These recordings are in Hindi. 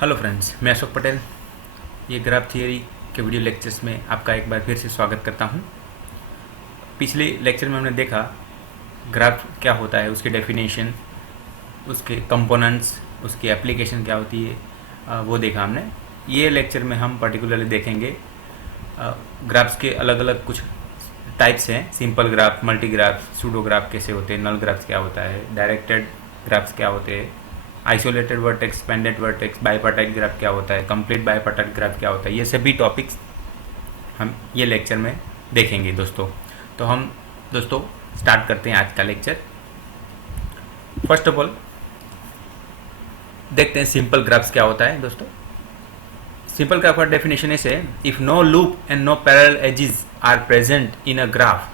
हेलो फ्रेंड्स, मैं अशोक पटेल। ये ग्राफ थियरी के वीडियो लेक्चर्स में आपका एक बार फिर से स्वागत करता हूँ। पिछले लेक्चर में हमने देखा ग्राफ क्या होता है, उसकी डेफिनेशन, उसके कंपोनेंट्स, उसकी एप्लीकेशन क्या होती है, वो देखा हमने। ये लेक्चर में हम पर्टिकुलरली देखेंगे ग्राफ्स के अलग अलग कुछ टाइप्स हैं। Simple graph, multi graph, pseudo graph कैसे होते हैं, नल ग्राफ्स क्या होता है, डायरेक्टेड ग्राफ्स क्या होते हैं, isolated vertex, pendant vertex, bipartite graph क्या होता है, कंप्लीट बाइपार्टाइट ग्राफ क्या होता है, ये सभी टॉपिक्स हम ये लेक्चर में देखेंगे दोस्तों। तो हम दोस्तों स्टार्ट करते हैं आज का लेक्चर। फर्स्ट ऑफ ऑल देखते हैं सिंपल ग्राफ्स क्या होता है दोस्तों। सिंपल ग्राफ का डेफिनेशन ऐसे है, if no loop and no parallel edges are present in a graph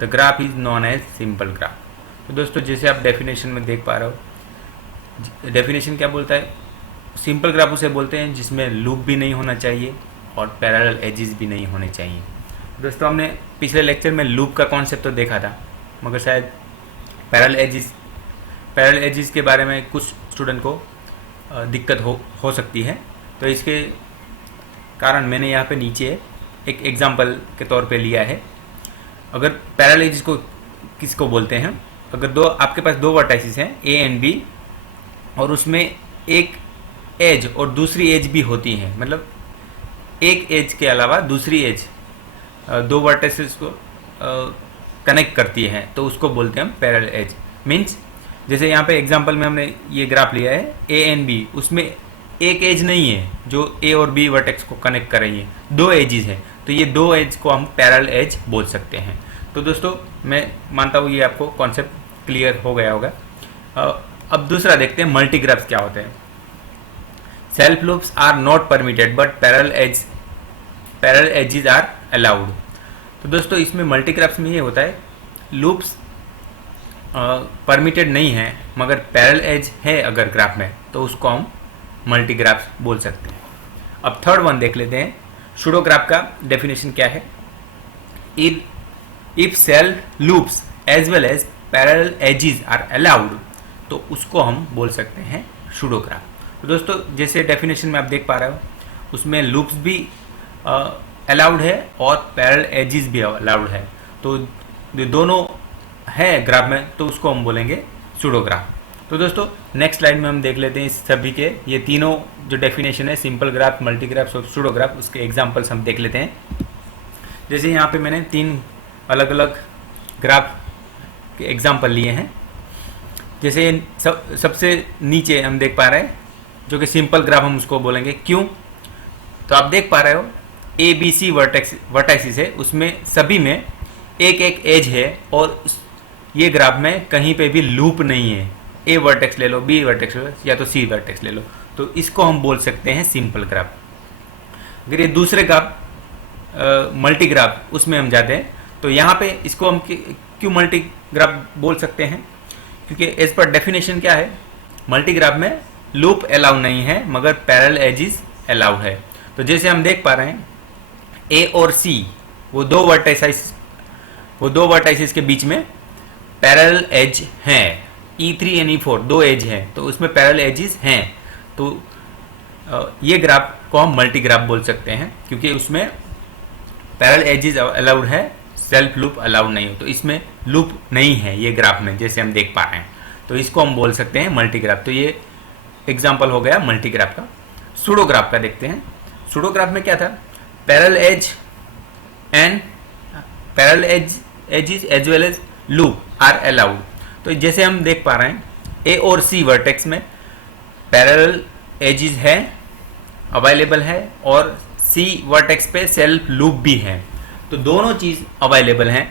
the graph is known as simple graph. तो दोस्तों जैसे आप डेफिनेशन में देख पा रहे हो, डेफिनेशन क्या बोलता है, सिंपल ग्राफ उसे बोलते हैं जिसमें लूप भी नहीं होना चाहिए और पैरेलल एजेस भी नहीं होने चाहिए। दोस्तों हमने पिछले लेक्चर में लूप का कॉन्सेप्ट तो देखा था, मगर शायद पैरेलल एजेस के बारे में कुछ स्टूडेंट को दिक्कत हो सकती है। तो इसके कारण मैंने यहाँ पे नीचे एक एग्जांपल के तौर पे लिया है। अगर पैरेलल एजेस को किसको बोलते हैं, अगर आपके पास दो वर्टाइसिस हैं ए एंड बी और उसमें एक एज और दूसरी एज भी होती है, मतलब एक एज के अलावा दूसरी एज दो वर्टेसेस को कनेक्ट करती है, तो उसको बोलते हैं हम पैरेलल एज। मीन्स जैसे यहाँ पे एग्जांपल में हमने ये ग्राफ लिया है ए एंड बी, उसमें एक एज नहीं है जो ए और बी वर्टेक्स को कनेक्ट कर रही है, दो एजेस हैं, तो ये दो एज को हम पैरेलल एज बोल सकते हैं। तो दोस्तों मैं मानता हूँ ये आपको कॉन्सेप्ट क्लियर हो गया होगा। अब दूसरा देखते हैं मल्टी ग्राफ्स क्या होते हैं। Self loops are not permitted but parallel edges are allowed. तो दोस्तों इसमें मल्टी ग्राफ्स में ये होता है, लूप्स परमिटेड नहीं है मगर पैरेलल एज है अगर ग्राफ में, तो उसको हम मल्टी ग्राफ्स बोल सकते हैं। अब थर्ड वन देख लेते हैं, सूडो ग्राफ का डेफिनेशन क्या है। If self loops as well as parallel edges are allowed, तो उसको हम बोल सकते हैं सूडो ग्राफ। तो दोस्तों जैसे डेफिनेशन में आप देख पा रहे हो, उसमें लूप्स भी अलाउड है और पैरेलल एजेस भी अलाउड है, तो जो दोनों है ग्राफ में, तो उसको हम बोलेंगे सूडो ग्राफ। तो दोस्तों नेक्स्ट स्लाइड में हम देख लेते हैं इस सभी के ये तीनों जो डेफिनेशन है, सिंपल ग्राफ, मल्टी ग्राफ और सूडो ग्राफ, उसके एग्जाम्पल्स हम देख लेते हैं। जैसे यहाँ पे मैंने तीन अलग अलग ग्राफ के एग्जाम्पल लिए हैं। जैसे सबसे नीचे हम देख पा रहे हैं जो कि सिंपल ग्राफ, हम उसको बोलेंगे क्यों। तो आप देख पा रहे हो ए बी सी वर्टाइसिस है, उसमें सभी में एक एक एज है और ये ग्राफ में कहीं पे भी लूप नहीं है। ए वर्टेक्स ले लो, बी वर्टेक्स ले लो या तो सी वर्टेक्स ले लो, तो इसको हम बोल सकते हैं सिंपल ग्राफ। अगर ये दूसरे ग्राफ मल्टी ग्राफ, उसमें हम जाते हैं, तो यहाँ पे इसको हम क्यों मल्टी ग्राफ बोल सकते हैं, क्योंकि एज पर डेफिनेशन क्या है, मल्टी ग्राफ में लूप अलाउ नहीं है मगर पैरेलल एजेस अलाउड है। तो जैसे हम देख पा रहे हैं ए और सी वो दो वर्टाइसिस के बीच में पैरेलल एज हैं, E3 एंड E4 दो एज हैं, तो उसमें पैरेलल एजेस हैं, तो ये ग्राफ को हम मल्टी ग्राफ बोल सकते हैं क्योंकि उसमें पैरेलल एजेस अलाउड है, सेल्फ लूप अलाउड नहीं हो, तो इसमें लूप नहीं है ये ग्राफ में, जैसे हम देख पा रहे हैं, तो इसको हम बोल सकते हैं मल्टी ग्राफ। तो ये एग्जांपल हो गया मल्टी ग्राफ का। सूडो ग्राफ का देखते हैं। सूडो ग्राफ में क्या था, parallel edges as well as loop are allowed. तो जैसे हम देख पा रहे हैं ए और सी वर्टेक्स में पैरेलल एजेस है, अवेलेबल है, और सी वर्टेक्स पे सेल्फ लूप भी है, तो दोनों चीज़ अवेलेबल हैं,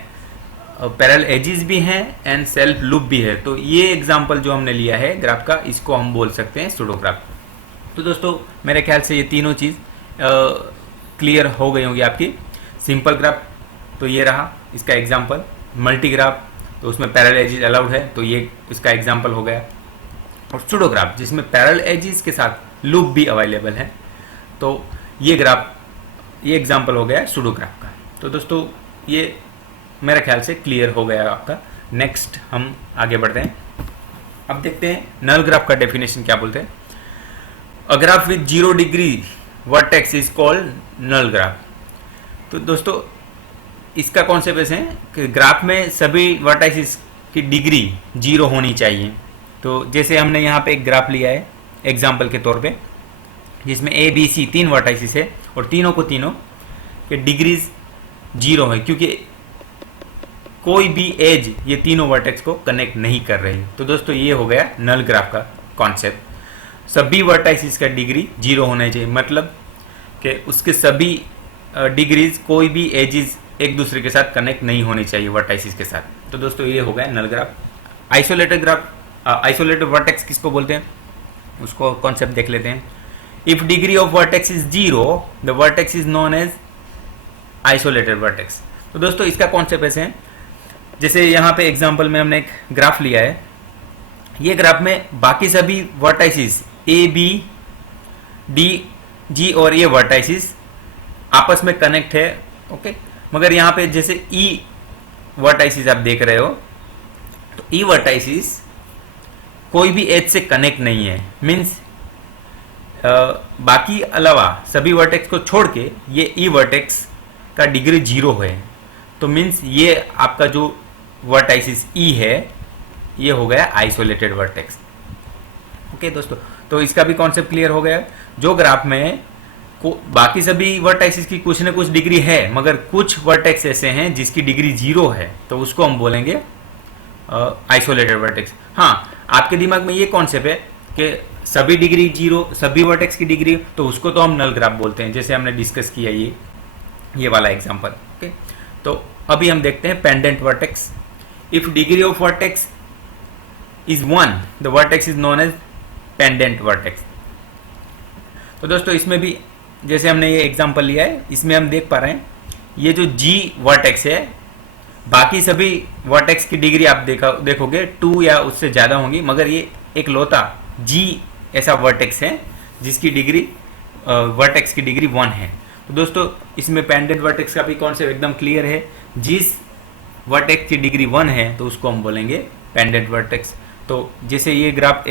पैरेलल एजेस भी हैं एंड सेल्फ लूप भी है। तो ये एग्जांपल जो हमने लिया है ग्राफ का, इसको हम बोल सकते हैं सूडो ग्राफ। तो दोस्तों मेरे ख्याल से ये तीनों चीज़ क्लियर हो गई होंगी आपकी। सिंपल ग्राफ तो ये रहा इसका एग्जांपल, मल्टी ग्राफ तो उसमें पैरेलल एजेस अलाउड है, तो ये इसका एग्जांपल हो गया, और सूडो ग्राफ जिसमें पैरेलल एजेस के साथ लूप भी अवेलेबल है, तो ये एग्जांपल हो गया सूडो ग्राफ का। तो दोस्तों ये मेरे ख्याल से क्लियर हो गया आपका। नेक्स्ट हम आगे बढ़ते हैं। अब देखते हैं नल ग्राफ का डेफिनेशन क्या बोलते हैं। A graph with 0 degree vertex is called null graph. तो दोस्तों इसका कॉन्सेप्ट ऐसे है कि ग्राफ में सभी वर्टाइसिस की डिग्री 0 होनी चाहिए। तो जैसे हमने यहाँ पे एक ग्राफ लिया है एग्जाम्पल के तौर पे, जिसमें ए बी सी 3 वर्टाइसिस है और तीनों के डिग्रीज 0 है, क्योंकि कोई भी एज ये तीनों वर्टेक्स को कनेक्ट नहीं कर रही। तो दोस्तों ये हो गया नल ग्राफ का कॉन्सेप्ट। सभी वर्टाइसिस का डिग्री 0 होना चाहिए, मतलब कि उसके सभी डिग्रीज कोई भी एजिज एक दूसरे के साथ कनेक्ट नहीं होनी चाहिए वर्टाइसिस के साथ। तो दोस्तों ये हो गया null graph. Isolated graph, isolated vertex किसको बोलते हैं उसको कॉन्सेप्ट देख लेते हैं। If degree of vertex is 0 the vertex is known as isolated vertex. तो दोस्तों इसका कॉन्सेप्ट ऐसे है, जैसे यहाँ पे एग्जांपल में हमने एक ग्राफ लिया है, ये ग्राफ में बाकी सभी vertices A B D G और ये वर्टाइसिस आपस में कनेक्ट है, ओके। मगर यहाँ पे जैसे ई वर्टाइसिस आप देख रहे हो, तो ई वर्टाइसिस कोई भी एज से कनेक्ट नहीं है, मीन्स बाकी अलावा सभी वर्टेक्स को छोड़ के ये ई वर्टेक्स का डिग्री 0 है। तो मीन्स ये आपका जो वर्टाइसिस ई है ये हो गया आइसोलेटेड वर्टेक्स, ओके दोस्तों। तो इसका भी कॉन्सेप्ट क्लियर हो गया। जो ग्राफ में बाकी सभी वर्टाइसिस की कुछ ना कुछ डिग्री है, मगर कुछ वर्टेक्स ऐसे हैं जिसकी डिग्री 0 है, तो उसको हम बोलेंगे आइसोलेटेड वर्टेक्स। हाँ, आपके दिमाग में ये कॉन्सेप्ट है कि सभी डिग्री 0, सभी वर्टेक्स की डिग्री, तो उसको तो हम नल ग्राफ बोलते हैं, जैसे हमने डिस्कस किया ये वाला एग्जांपल, ओके। तो अभी हम देखते हैं pendant vertex. If degree of vertex is 1 the vertex is known as pendant vertex. तो दोस्तों इसमें भी जैसे हमने ये एग्जांपल लिया है, इसमें हम देख पा रहे हैं ये जो G वर्टेक्स है, बाकी सभी वर्टेक्स की डिग्री आप देखोगे 2 या उससे ज़्यादा होंगी, मगर ये एक लौता G ऐसा वर्टेक्स है जिसकी डिग्री वर्टेक्स की डिग्री 1 है। तो दोस्तों इसमें पेंडेंट वर्टेक्स का भी कॉन्सेप्ट एकदम क्लियर है। जिस वर्टेक्स की डिग्री 1 है तो उसको हम बोलेंगे पेंडेंट वर्टेक्स। तो जैसे ये ग्राफ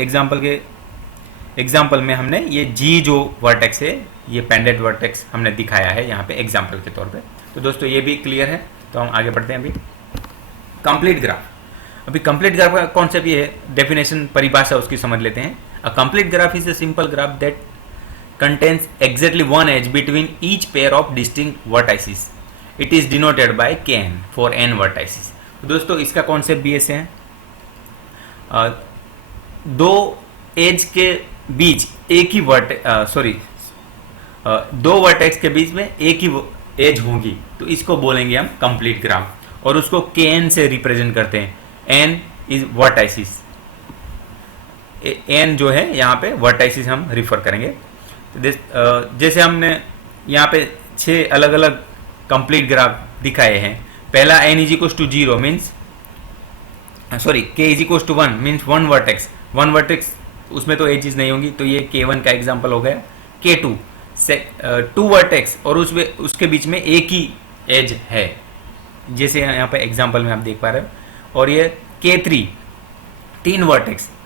एग्जाम्पल में हमने ये G जो वर्टेक्स है ये पेंडेंट वर्टेक्स हमने दिखाया है यहाँ पे एग्जाम्पल के तौर पे। तो दोस्तों ये भी क्लियर है, तो हम आगे बढ़ते हैं अभी कंप्लीट ग्राफ। अभी कंप्लीट ग्राफ का कॉन्सेप्ट ये है, डेफिनेशन परिभाषा उसकी समझ लेते हैं। A complete graph is a simple graph that contains exactly one edge between each pair of distinct vertices. It is denoted by kn for n vertices. तो दोस्तों इसका कॉन्सेप्ट भी ऐसे है, दो एज के बीच एक ही दो वर्टेक्स के बीच में एक ही एज होगी, तो इसको बोलेंगे हम कंप्लीट ग्राफ, और उसको kn से रिप्रेजेंट करते हैं। n इज वर्टाइसिस, n जो है यहाँ पे वर्टाइसिस हम रिफर करेंगे। जैसे हमने यहाँ पे 6 अलग अलग कंप्लीट ग्राफ दिखाए हैं। पहला n is equal to 0 means k is equal to 1 means one vertex उसमें तो एजेस नहीं होंगी, तो ये k1 का एग्जांपल हो गया। k2 2 वर्टेक्स और उसके बीच में एक ही एज है, जैसे यहाँ पे एग्जांपल में आप देख पा रहे हो। और ये k3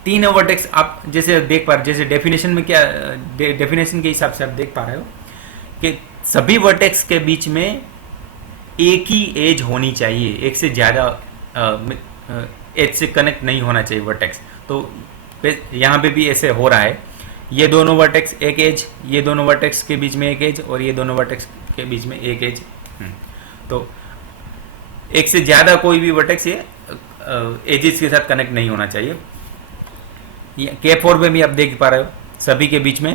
तीन वर्टेक्स आप जैसे देख पा रहे, जैसे डेफिनेशन में क्या डेफिनेशन के हिसाब से आप देख पा रहे हो कि सभी वर्टेक्स के बीच में एक ही एज होनी चाहिए, एक से ज़्यादा एज से कनेक्ट नहीं होना चाहिए वर्टेक्स। तो यहाँ पे भी ऐसे हो रहा है, ये दोनों वर्टेक्स एक एज, ये दोनों वर्टेक्स के बीच में एक एज, और ये दोनों वर्टेक्स के बीच में एक एज। तो एक से ज़्यादा कोई भी वर्टेक्स ये एजेस के साथ कनेक्ट नहीं होना चाहिए। K4 में भी आप देख पा रहे हो सभी के बीच में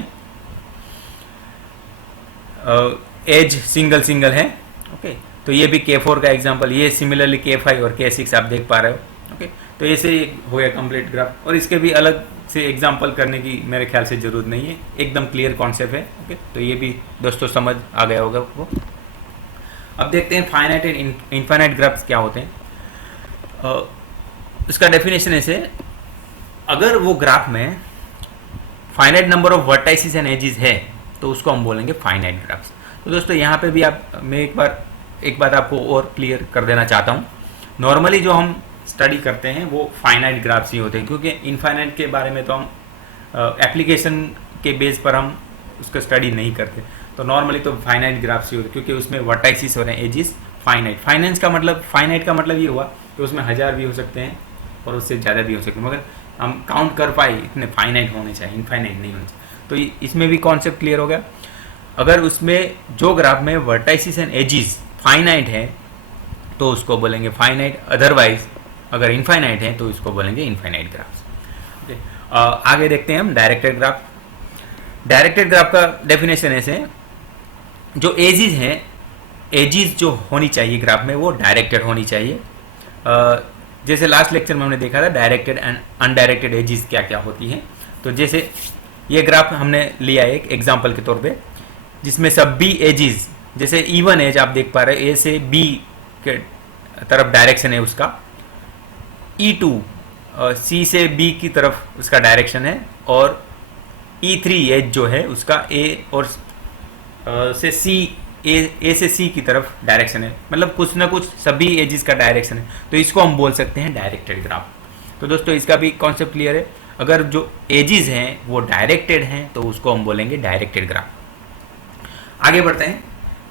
एज सिंगल है, ओके। तो ये भी K4 का एग्जांपल, ये सिमिलरली K5 और K6 आप देख पा रहे हो, ओके। तो ऐसे हो गया कंप्लीट ग्राफ, और इसके भी अलग से एग्जांपल करने की मेरे ख्याल से ज़रूरत नहीं है, एकदम क्लियर कॉन्सेप्ट है, ओके। तो ये भी दोस्तों समझ आ गया होगा वो। अब देखते हैं फाइनाइट एंड इनफाइनाइट ग्राफ्स क्या होते हैं। इसका डेफिनेशन ऐसे, अगर वो ग्राफ में finite number of vertices and edges है तो उसको हम बोलेंगे फाइनाइट ग्राफ्स। तो दोस्तों यहाँ पे भी मैं एक बात आपको और क्लियर कर देना चाहता हूँ। नॉर्मली जो हम स्टडी करते हैं वो फाइनाइट ग्राफ्स ही होते हैं, क्योंकि इनफाइनाइट के बारे में तो हम एप्लीकेशन के बेस पर हम उसका स्टडी नहीं करते। तो नॉर्मली तो फाइनाइट ग्राफ्स ही होते क्योंकि उसमें वर्टाइसिस हो रहे हैं, एजिस फाइनाइट। फाइनाइट का मतलब ये हुआ कि उसमें 1000 भी हो सकते हैं और उससे ज़्यादा भी हो सकते हैं, मगर हम काउंट कर पाए इतने फाइनाइट होने चाहिए, इनफाइनाइट नहीं होने चाहिए। तो इसमें भी कॉन्सेप्ट क्लियर हो गया। अगर उसमें जो ग्राफ में वर्टाइसिस एंड एजिस फाइनाइट है तो उसको बोलेंगे फाइनाइट, अदरवाइज अगर इनफाइनाइट है तो इसको बोलेंगे इनफाइनाइट ग्राफ्स। आगे देखते हैं हम डायरेक्टेड ग्राफ। डायरेक्टेड ग्राफ का डेफिनेशन ऐसे है, जो एजिस हैं, एजिस जो होनी चाहिए ग्राफ में वो डायरेक्टेड होनी चाहिए। जैसे लास्ट लेक्चर में हमने देखा था डायरेक्टेड एंड अनडायरेक्टेड एजिस क्या क्या होती हैं। तो जैसे ये ग्राफ हमने लिया एक एग्जांपल के तौर पे, जिसमें सब बी एजिस, जैसे इवन एज आप देख पा रहे हैं, ए से बी के तरफ डायरेक्शन है उसका, E2 सी से बी की तरफ उसका डायरेक्शन है, और E3 एज जो है उसका ए और से सी, ए से सी की तरफ डायरेक्शन है, मतलब कुछ ना कुछ सभी एजिस का डायरेक्शन है। तो इसको हम बोल सकते हैं डायरेक्टेड ग्राफ। तो दोस्तों इसका भी कॉन्सेप्ट क्लियर है। अगर जो एजिस हैं वो डायरेक्टेड हैं तो उसको हम बोलेंगे डायरेक्टेड ग्राफ। आगे बढ़ते हैं।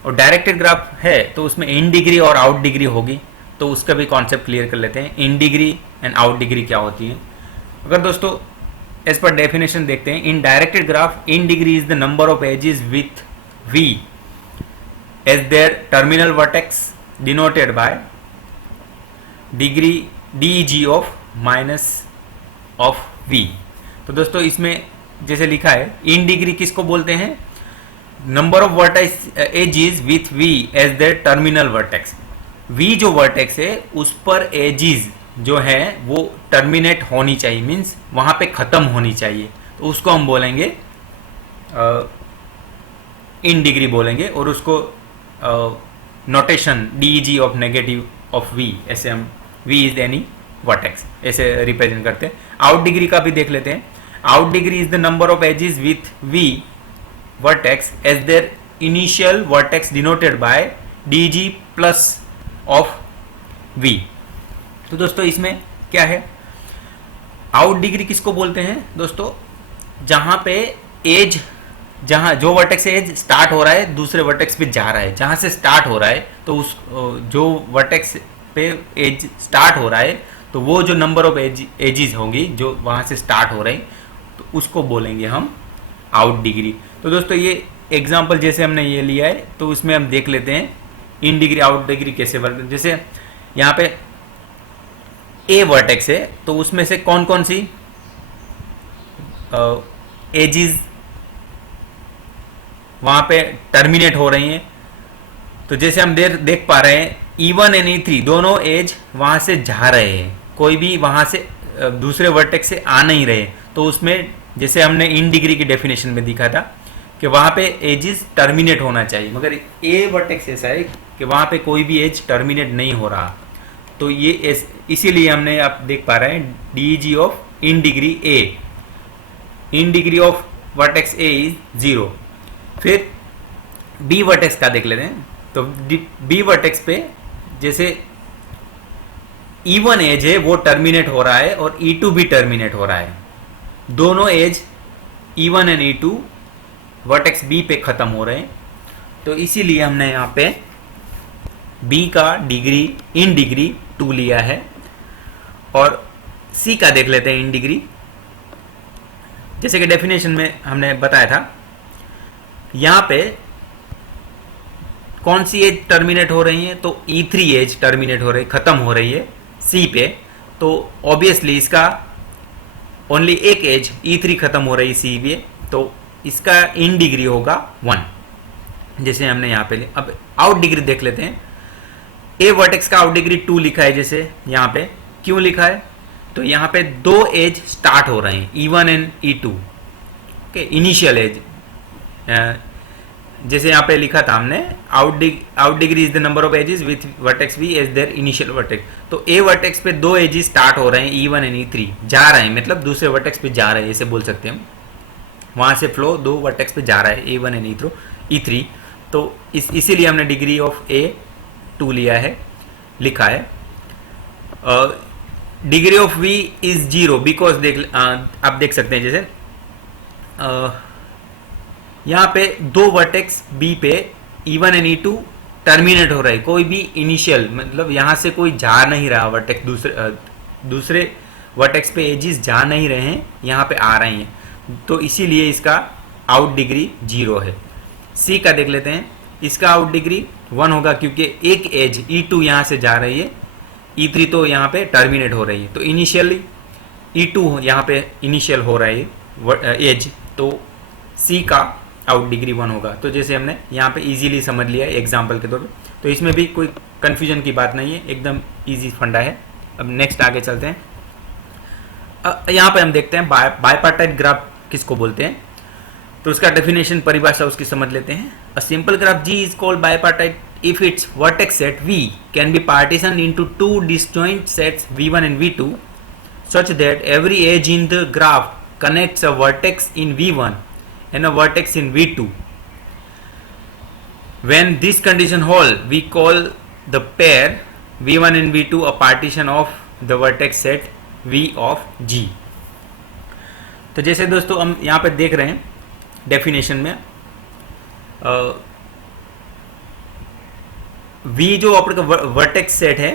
और डायरेक्टेड ग्राफ है तो उसमें इन डिग्री और आउट डिग्री होगी, तो उसका भी कॉन्सेप्ट क्लियर कर लेते हैं। In degree and out degree क्या होती है। अगर दोस्तों एज पर डेफिनेशन देखते हैं, in directed graph in degree is the number of edges with v as their terminal vertex denoted by degree deg of minus of v। तो दोस्तों इसमें जैसे लिखा है, इन डिग्री किसको बोलते हैं, number of vertex edges with v as their terminal vertex। v जो वर्टेक्स है उस पर एजिस जो है वो टर्मिनेट होनी चाहिए, मीन्स वहां पे खत्म होनी चाहिए, तो उसको हम बोलेंगे इन डिग्री बोलेंगे। और उसको notation DG of negative of V, ऐसे हम वी इज एनी वर्टेक्स ऐसे रिप्रेजेंट करते हैं। आउट डिग्री का भी देख लेते हैं। Out degree is the number of edges with V vertex as their initial vertex denoted by DG plus of V. तो दोस्तों इसमें क्या है, आउट डिग्री किसको बोलते हैं दोस्तों, जहां पे एज, जहां जो वर्टेक्स से एज स्टार्ट हो रहा है दूसरे वर्टेक्स पे जा रहा है, जहां से स्टार्ट हो रहा है तो उस जो वर्टेक्स पे एज स्टार्ट हो रहा है तो वो जो नंबर ऑफ एजिस होगी जो वहां से स्टार्ट हो रही, तो उसको बोलेंगे हम आउट डिग्री। तो दोस्तों ये एग्जांपल जैसे हमने ये लिया है तो उसमें हम देख लेते हैं इन डिग्री आउट डिग्री कैसे वर्क। जैसे यहाँ पे ए वर्टेक्स है तो उसमें से कौन कौन सी एजिस वहां पे टर्मिनेट हो रही हैं। तो जैसे हम देख पा रहे हैं E1 एंड E3 दोनों एज वहां से जा रहे हैं, कोई भी वहां से दूसरे वर्टेक्स से आ नहीं रहे। तो उसमें जैसे हमने इन डिग्री की डेफिनेशन में दिखा था कि वहां पे एजिस टर्मिनेट होना चाहिए, मगर ए वर्टेक्स ऐसा है कि वहां पे कोई भी एज टर्मिनेट नहीं हो रहा। तो ये इसीलिए हमने आप देख पा रहे हैं DG of in degree A, in degree of vertex A is 0। फिर बी वर्टेक्स का देख लेते हैं। तो बी वर्टेक्स पे जैसे E1 एज है वो टर्मिनेट हो रहा है और E2 भी टर्मिनेट हो रहा है, दोनों as E1 and E2 vertex B पे खत्म हो रहे हैं। तो इसीलिए हमने यहाँ पे बी का डिग्री इन डिग्री 2 लिया है। और सी का देख लेते हैं इन डिग्री। जैसे कि डेफिनेशन में हमने बताया था, यहाँ पे कौन सी एज टर्मिनेट हो रही है, तो E3 एज टर्मिनेट हो रही, खत्म हो रही है सी पे। तो ऑब्वियसली इसका ओनली एक एज E3 खत्म हो रही सी पे, तो इसका इन डिग्री होगा 1, जैसे हमने यहाँ पे। अब आउट डिग्री देख लेते हैं। ए वर्टेक्स का आउट डिग्री 2 लिखा है, जैसे यहाँ पे क्यों लिखा है, तो यहाँ पे 2 एज स्टार्ट हो रहे हैं E1 and E2 okay, initial as. जैसे यहाँ पे लिखा था हमने out degree is the number of edges with vertex B as their initial vertex. तो ए वर्टेक्स पे 2 एजेस स्टार्ट हो रहे हैं E1 एंड E3, जा रहे हैं, मतलब दूसरे वर्टेक्स पे जा रहे हैं ऐसे बोल सकते हैं हम। वहां से फ्लो 2 वर्टेक्स पे जा रहा है A1 एंड E3। तो इसीलिए हमने डिग्री ऑफ ए 2 लिया है, लिखा है। Degree of V is 0 because आप देख सकते हैं जैसे यहाँ पे दो वर्टेक्स बी पे E1 एंड E2 टर्मिनेट हो रहा है, कोई भी इनिशियल मतलब यहाँ से कोई जा नहीं रहा वर्टेक्स, दूसरे वर्टेक्स पे एजिस जा नहीं रहे हैं, यहाँ पे आ रहे हैं, तो इसीलिए इसका आउट डिग्री 0 है। सी का देख लेते हैं, इसका आउट डिग्री 1 होगा क्योंकि एक एज E2 यहाँ से जा रही है, E3 तो यहाँ पे टर्मिनेट हो रही है, तो इनिशियली E2 यहाँ पे इनिशियल हो रहा है एज, तो सी का आउट डिग्री 1 होगा। तो जैसे हमने यहाँ पे इजीली समझ लिया है एग्जाम्पल के तौर पे, तो इसमें भी कोई कन्फ्यूजन की बात नहीं है, एकदम इजी फंडा है। अब नेक्स्ट आगे चलते हैं। यहाँ पे हम देखते हैं बायपार्टाइट ग्राफ किसको बोलते हैं, तो उसका डेफिनेशन परिभाषा उसकी समझ लेते हैं। A simple graph G is called बायपार्टाइट if its vertex set V can be partitioned into two disjoint sets V1 and V2 such that every edge in the graph connects a vertex in V1 and a vertex in V2. When this condition holds, we call the pair V1 and V2 a partition of the vertex set V of G. तो जैसे दोस्तों हम यहाँ पे देख रहे हैं डेफिनेशन में, V जो आपका वर्टेक्स सेट है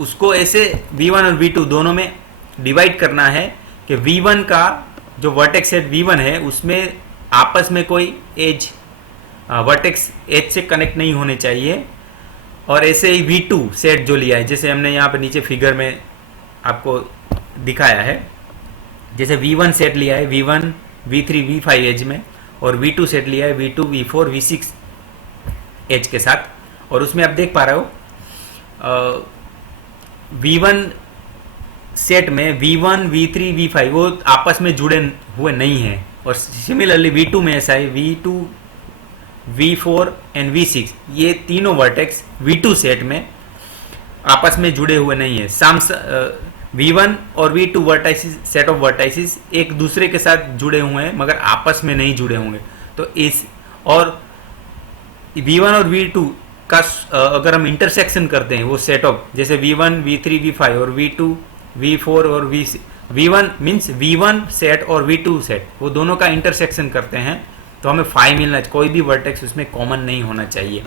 उसको ऐसे V1 और V2 दोनों में डिवाइड करना है कि V1 का जो वर्टेक्स सेट V1 है उसमें आपस में कोई एज वर्टेक्स एज से कनेक्ट नहीं होने चाहिए, और ऐसे ही V2 सेट जो लिया है, जैसे हमने यहाँ पे नीचे फिगर में आपको दिखाया है, जैसे V1 सेट लिया है V1 V3 V5 एज में, और V2 सेट लिया है V2 V4 V6 एज के साथ, और उसमें आप देख पा रहे हो V1 सेट में V1 V3 V5 वो आपस में जुड़े हुए नहीं हैं, और सिमिलरली V2 में ऐसा है V2 V4 एंड V6 ये तीनों वर्टेक्स V2 सेट में आपस में जुड़े हुए नहीं है। V1 और V2 vertices set of vertices एक दूसरे के साथ जुड़े हुए हैं मगर आपस में नहीं जुड़े होंगे, तो इस और V1 और V2 का अगर हम इंटरसेक्शन करते हैं वो सेट ऑफ, जैसे V1 V3 V5 और V2 V4 और V1 मीन्स V1 सेट और V2 सेट वो दोनों का इंटरसेक्शन करते हैं तो हमें 5 मिलना चाहिए, कोई भी वर्टेक्स उसमें कॉमन नहीं होना चाहिए,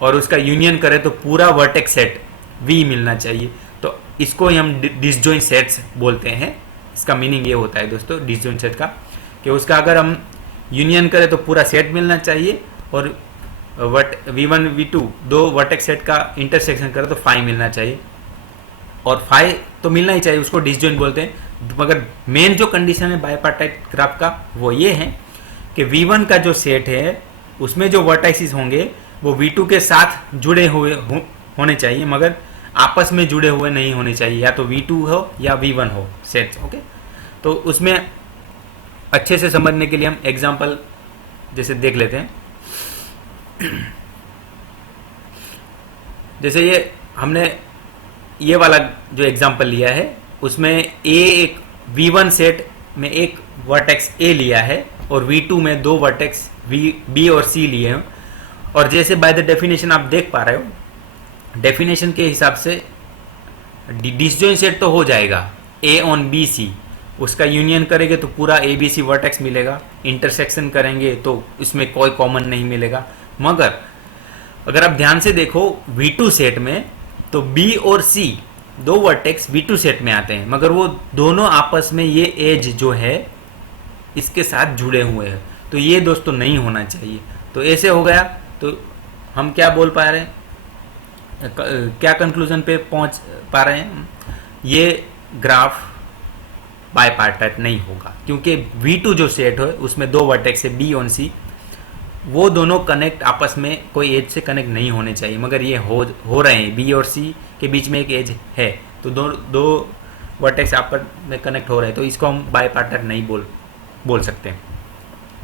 और उसका यूनियन करें तो पूरा वर्टेक्स सेट V मिलना चाहिए, तो इसको ही हम डिसजॉइंट सेट्स बोलते हैं। इसका मीनिंग ये होता है दोस्तों डिसजॉइंट सेट का कि उसका अगर हम यूनियन करें तो पूरा सेट मिलना चाहिए, और V1 V2 दो वर्टेक्स सेट का इंटरसेक्शन करें तो 5 मिलना चाहिए, और 5 तो मिलना ही चाहिए, उसको डिसजॉइंट बोलते हैं। मगर मेन जो कंडीशन है बायपार्टाइट ग्राफ का वो ये है कि V1 का जो सेट है उसमें जो वर्टाइसिस होंगे वो V2 के साथ जुड़े हुए होने चाहिए मगर आपस में जुड़े हुए नहीं होने चाहिए, या तो V2 हो या V1 हो सेट्स। ओके, तो उसमें अच्छे से समझने के लिए हम एग्जांपल जैसे देख लेते हैं। जैसे ये हमने ये वाला जो एग्जांपल लिया है उसमें एक V1 सेट में एक वर्टेक्स A लिया है और V2 में दो वर्टेक्स B और C लिए हैं, और जैसे बाय द डेफिनेशन आप देख पा रहे हो, डेफिनेशन के हिसाब से डिसजॉइंट सेट तो हो जाएगा A ऑन B C, उसका यूनियन करेंगे तो पूरा A B C वर्टेक्स मिलेगा, इंटरसेक्शन करेंगे तो इसमें कोई कॉमन नहीं मिलेगा। मगर अगर आप ध्यान से देखो V2 सेट में तो B और C दो वर्टेक्स V2 सेट में आते हैं मगर वो दोनों आपस में ये एज जो है इसके साथ जुड़े हुए हैं, तो ये दोस्तों नहीं होना चाहिए। तो ऐसे हो गया तो हम क्या बोल पा रहे हैं, क्या कंक्लूजन पे पहुंच पा रहे हैं, ये ग्राफ बायपार्टाइट नहीं होगा क्योंकि V2 जो सेट है उसमें दो वर्टेक्स है B और C, वो दोनों कनेक्ट आपस में कोई एज से कनेक्ट नहीं होने चाहिए, मगर ये हो रहे हैं। B और C के बीच में एक एज है तो दो वर्टेक्स आपस में कनेक्ट हो रहे हैं, तो इसको हम बायपार्टाइट नहीं बोल सकते।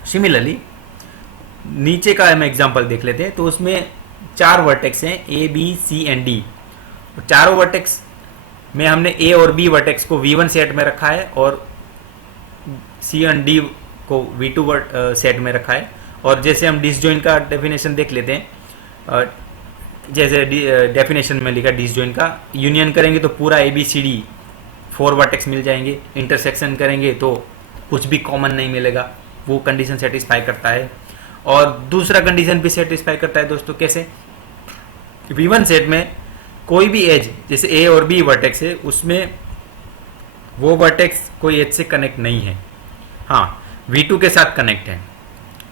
सिमिलरली नीचे का हम एग्जांपल देख लेते हैं, तो उसमें 4 वर्टेक्स हैं A B C and D, चारों वर्टेक्स में हमने A और B वर्टेक्स को V1 सेट में रखा है और C एंड D को V2 सेट में रखा है। और जैसे हम डिसजॉइंट का डेफिनेशन देख लेते हैं, जैसे डेफिनेशन में लिखा डिसजॉइंट का यूनियन करेंगे तो पूरा ABCD 4 वर्टेक्स मिल जाएंगे, इंटरसेक्शन करेंगे तो कुछ भी कॉमन नहीं मिलेगा, वो कंडीशन सेटिस्फाई करता है। और दूसरा कंडीशन भी सेटिस्फाई करता है दोस्तों। कैसे? V1 सेट में कोई भी एज, जैसे ए और बी वर्टेक्स है, उसमें वो वर्टेक्स कोई एज से कनेक्ट नहीं है, हाँ V2 के साथ कनेक्ट है।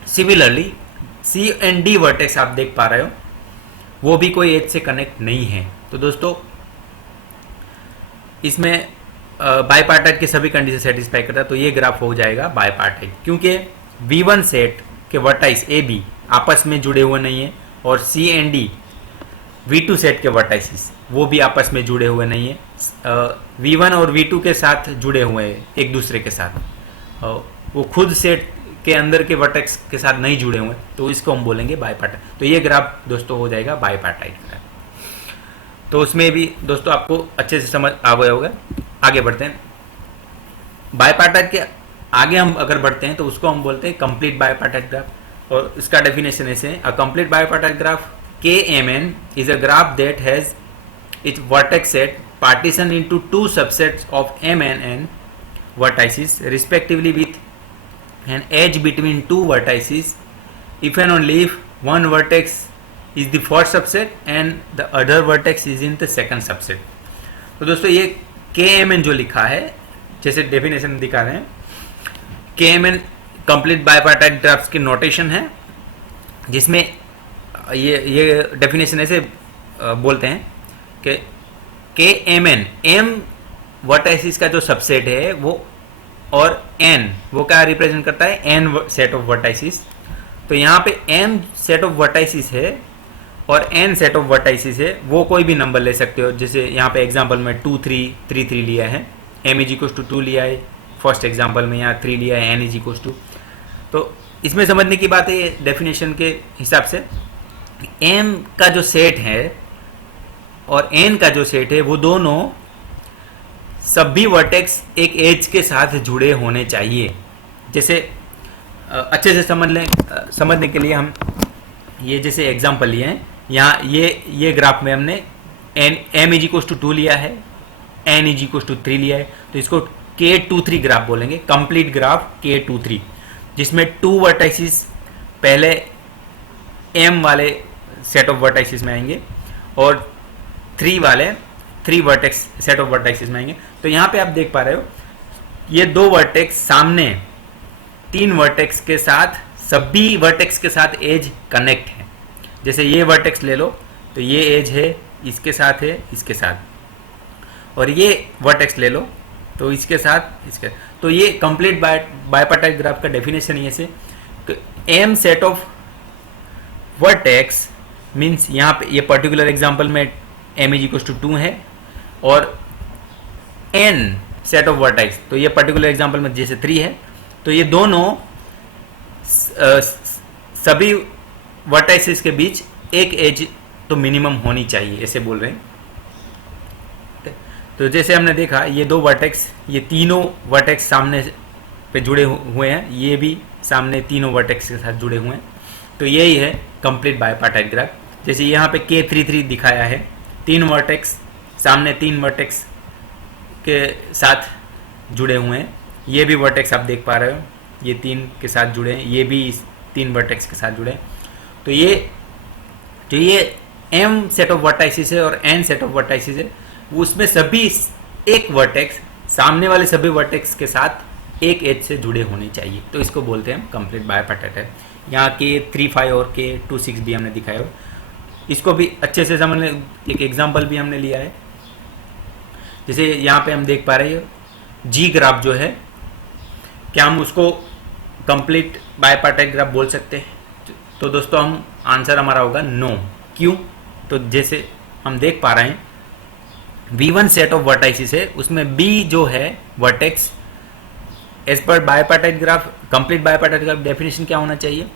Similarly C and D vertex आप देख पा रहे हो, वो भी कोई एज से कनेक्ट नहीं है। तो दोस्तों इसमें बाईपार्टाइट के सभी कंडीशन सेटिस्फाई करता है, तो ये ग्राफ हो जाएगा बाईपार्टाइट, क्योंकि V1 सेट के वर्टाइस ए बी आपस में जुड़े हुए नहीं है, और सी एंड डी V2 सेट के वर्टाइसिस वो भी आपस में जुड़े हुए नहीं है, V1 और V2 के साथ जुड़े हुए हैं एक दूसरे के साथ, वो खुद सेट के अंदर के वर्टेक्स के साथ नहीं जुड़े हुए, तो इसको हम बोलेंगे बाईपार्टाइट। तो ये ग्राफ दोस्तों हो जाएगा बाईपार्टाइट ग्राफ। तो उसमें भी दोस्तों आपको अच्छे से समझ आ गया होगा। आगे बढ़ते हैं, बाईपार्टाइट के आगे हम अगर बढ़ते हैं तो उसको हम बोलते हैं कंप्लीट बाईपार्टाइट ग्राफ, और इसका डेफिनेशन ऐसे है, a complete bipartite graph KMN is a graph that has its vertex set partitioned into two subsets of MN and vertices respectively with an edge between two vertices if and only if one vertex is the first subset and the other vertex is in the second subset। तो दोस्तों ये KMN जो लिखा है, जैसे डेफिनेशन दिखा रहे हैं, KMN कंप्लीट बाईपार्टाइट ग्राफ्स की नोटेशन है, जिसमें ये डेफिनेशन ऐसे बोलते हैं कि KMN M वर्टाइसिस का जो सबसेट है वो, और N वो क्या रिप्रेजेंट करता है, N सेट ऑफ वर्टाइसिस। तो यहाँ पे M सेट ऑफ वर्टाइसिस है और N सेट ऑफ वर्टाइसिस है, वो कोई भी नंबर ले सकते हो। जैसे यहाँ पे एग्जांपल में 2 3 3 3 लिया है, M इज इक्वल टू 2 लिया है फर्स्ट एग्जांपल में, यहाँ 3 लिया है, N इज इक्वल टू। तो इसमें समझने की बात है डेफिनेशन के हिसाब से, M का जो सेट है और N का जो सेट है वो दोनों सभी वर्टेक्स एक एज के साथ जुड़े होने चाहिए। जैसे अच्छे से समझ लें, समझने के लिए हम ये जैसे एग्जांपल लिए हैं, यहाँ ये ग्राफ में हमने M इज इक्वल टू 2 लिया है, N इज इक्वल टू 3 लिया है, तो इसको K23 ग्राफ बोलेंगे, कंप्लीट ग्राफ K23, जिसमें 2 वर्टाइसिस पहले M वाले सेट ऑफ वर्टाइसिस में आएंगे और 3 वर्टेक्स सेट ऑफ वर्टाइसिस में आएंगे। तो यहाँ पे आप देख पा रहे हो ये 2 वर्टेक्स सामने 3 वर्टेक्स के साथ, सभी वर्टेक्स के साथ एज कनेक्ट है। जैसे ये वर्टेक्स ले लो तो ये एज है, इसके साथ है, इसके साथ, और ये वर्टेक्स ले लो तो इसके साथ, इसके। तो ये कंप्लीट बाईपार्टाइट ग्राफ का डेफिनेशन ये से, M set of vertex means यहाँ पे ये पर्टिकुलर एग्जांपल में M इज इक्वल टू 2 है, और N सेट ऑफ वर्टेक्स, तो ये पर्टिकुलर एग्जांपल में जैसे 3 है, तो ये दोनों सभी वर्टाइसिस के बीच एक एज तो मिनिमम होनी चाहिए, ऐसे बोल रहे हैं। तो जैसे हमने देखा ये 2 वर्टेक्स, ये तीनों वर्टेक्स सामने पे जुड़े हुए हैं, ये भी सामने तीनों वर्टेक्स के साथ जुड़े हुए हैं, तो यही है कंप्लीट बाईपार्टाइट ग्राफ। जैसे यहाँ पे K33 दिखाया है, 3 वर्टेक्स सामने 3 वर्टेक्स के साथ जुड़े हुए हैं, ये भी वर्टेक्स आप देख पा रहे हो, ये 3 के साथ जुड़े हैं, ये भी 3 वर्टेक्स के साथ जुड़े हैं। तो ये M सेट ऑफ वर्टाइसिस है और N सेट ऑफ वर्टाइसिस है, उसमें सभी एक वर्टेक्स सामने वाले सभी वर्टेक्स के साथ एक एज से जुड़े होने चाहिए, तो इसको बोलते हैं कंप्लीट बाईपार्टाइट है। यहाँ K35 और K26 भी हमने दिखाया हो, इसको भी अच्छे से समझ लें। एक एग्जांपल भी हमने लिया है, जैसे यहाँ पे हम देख पा रहे हैं G ग्राफ जो है, क्या हम उसको कंप्लीट बाईपार्टाइट ग्राफ बोल सकते हैं? तो दोस्तों हम आंसर हमारा होगा नो। क्यों? तो जैसे हम देख पा रहे हैं V1 सेट ऑफ वर्टाइसिस है, उसमें B जो है वर्टेक्स, एज पर bipartite graph, complete bipartite graph definition क्या होना चाहिए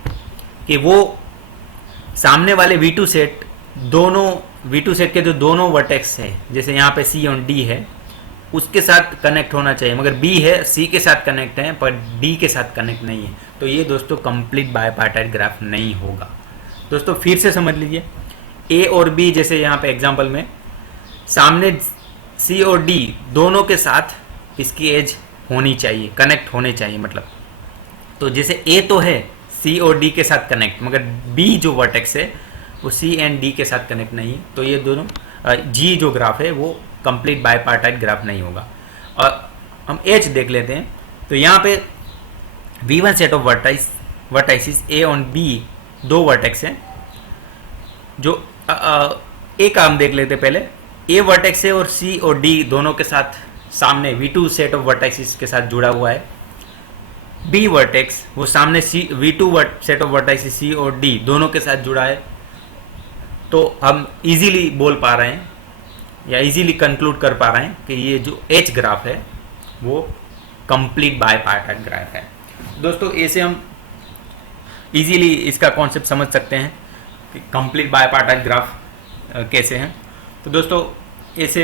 कि वो सामने वाले V2 सेट, दोनों V2 सेट के जो दोनों वर्टेक्स है, जैसे यहाँ पे C और D है, उसके साथ कनेक्ट होना चाहिए, मगर B है C के साथ कनेक्ट है पर D के साथ कनेक्ट नहीं है, तो ये दोस्तों कंप्लीट बाईपार्टाइट ग्राफ नहीं होगा। दोस्तों फिर से समझ लीजिए, A और B जैसे यहाँ पे एग्जांपल में सामने C और D दोनों के साथ इसकी एज होनी चाहिए, कनेक्ट होने चाहिए मतलब। तो जैसे A तो है, सी और डी के साथ कनेक्ट, मगर बी जो वर्टेक्स है वो सी एंड डी के साथ कनेक्ट नहीं है, तो ये दोनों जी जो ग्राफ है वो कंप्लीट बायपार्टाइट ग्राफ नहीं होगा। और हम एच देख लेते हैं, तो यहाँ पे V1 set of vertices A on B, दो वर्टेक्स हैं जो ए का हम देख लेते हैं पहले। ए वर्टेक्स है और सी और डी दोनों के साथ सामने V2 सेट ऑफ वर्टाइसिस के साथ जुड़ा हुआ है। बी वर्टेक्स वो सामने सी V2 सेट ऑफ वर्टाइसिस सी और डी दोनों के साथ जुड़ा है। तो हम इजीली बोल पा रहे हैं या इजीली कंक्लूड कर पा रहे हैं कि ये जो एच ग्राफ है वो कंप्लीट बायपार्टाइट ग्राफ है। दोस्तों ऐसे हम इजीली इसका कॉन्सेप्ट समझ सकते हैं कि कंप्लीट बायपार्टाइट ग्राफ कैसे हैं। तो दोस्तों ऐसे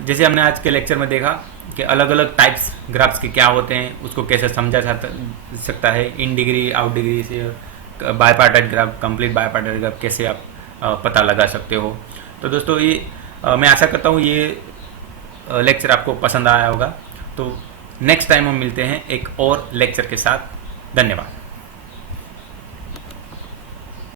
जैसे हमने आज के लेक्चर में देखा कि अलग अलग टाइप्स ग्राफ्स के क्या होते हैं, उसको कैसे समझा जा सकता है, इन डिग्री आउट डिग्री से बायपार्टाइट ग्राफ, कंप्लीट बायपार्टाइट ग्राफ कैसे आप पता लगा सकते हो। तो दोस्तों ये मैं आशा करता हूँ ये लेक्चर आपको पसंद आया होगा। तो नेक्स्ट टाइम हम मिलते हैं एक और लेक्चर के साथ। धन्यवाद।